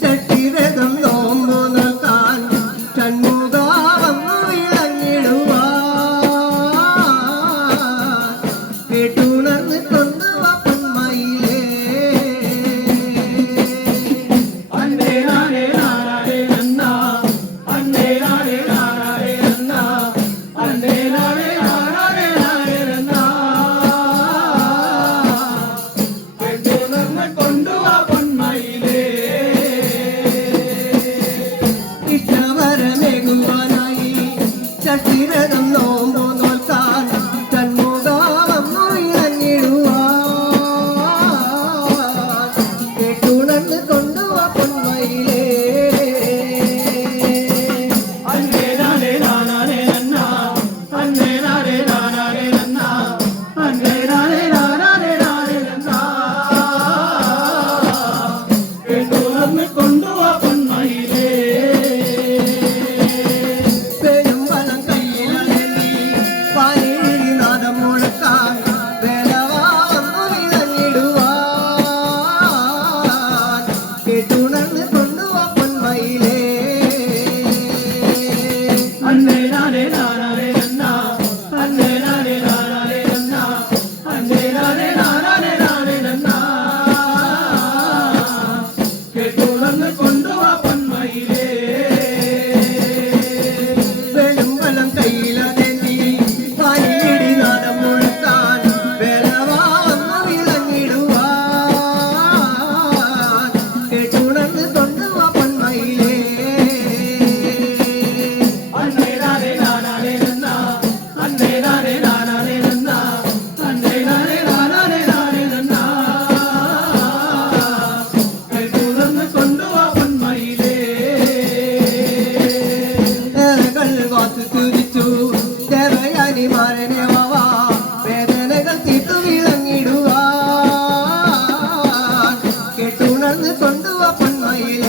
ചട്ടിരകം നോമ്പു നോക്കാൻ ഷൺമുഖം വിളങ്ങിടുവാൻ കേട്ടുണർന്ന് കൊണ്ടുവാ പൊന്മയിലേ അന്നേ നാനേ നാനേ നന്നാ അന്നേ നാനേ നാനേ നന്നാ അന്നേ നാനേ നാനേ നന്നാ കേട്ടുണർന്ന് കൊണ്ടുവാ പൊന്മയിലേ ഇഷ്ടവരമേകുവാനായി ചട്ടിരകം നോമ്പു നോക്കാൻ ഷൺമുഖം വിളങ്ങിടുവാൻ കേട്ടുണർന്ന് കൊണ്ടുവാ പൊന്മയിലേ അന്നേ നാനേ നാനേ നന്നാ അന്നേ നാനേ നാനേ നന്നാ അന്നേ നാനേ നാനേ നന്നാ കേട്ടുണർന്ന് കൊണ്ടുവാ പൊന്മയിലേ പേരും വലം കയ്യിലി പാലിഴി നാദം മുഴക്കാൻ വേലവാന്നു വിളങ്ങിടുവാൻ കേട്ടുണർന്ന് കൊണ്ടുവാ പൊന്മയിലേ അന്നേ നാനേ നാനേ നന്നാ അന്നേ നാനേ നാനേ നന്നാ അന്നേ നാനേ നാനേ നന്നാ കേട്ടുണർന്ന് കൊണ്ടുവാ പൊന്മയിലേ പേരും വലം കയ്യിലി പാലിഴി നാദം മുഴക്കാൻ വേലവാന്നു വിളങ്ങിടുവാൻ കേട്ടുണർന്ന് കൊണ്ടുവാ പൊന്മയിലേ അന്നേ നാനേ നാനേ നന്നാ അന്നേ നാനേ നാനേ നന്നാ അന്നേ നാനേ നാനേ നന്നാ കേട്ടുണർന്ന് കൊണ്ടുവാ പൊന്മയിലേ വേദനകൾ വാത്തു തുരിച്ചു ദേവയാനിമാരനെ വാ വേദനകൾ തീർത്തു വിളങ്ങിടുവാൻ കേട്ടുണർന്ന് കൊണ്ടുവാ പൊന്മയിലേ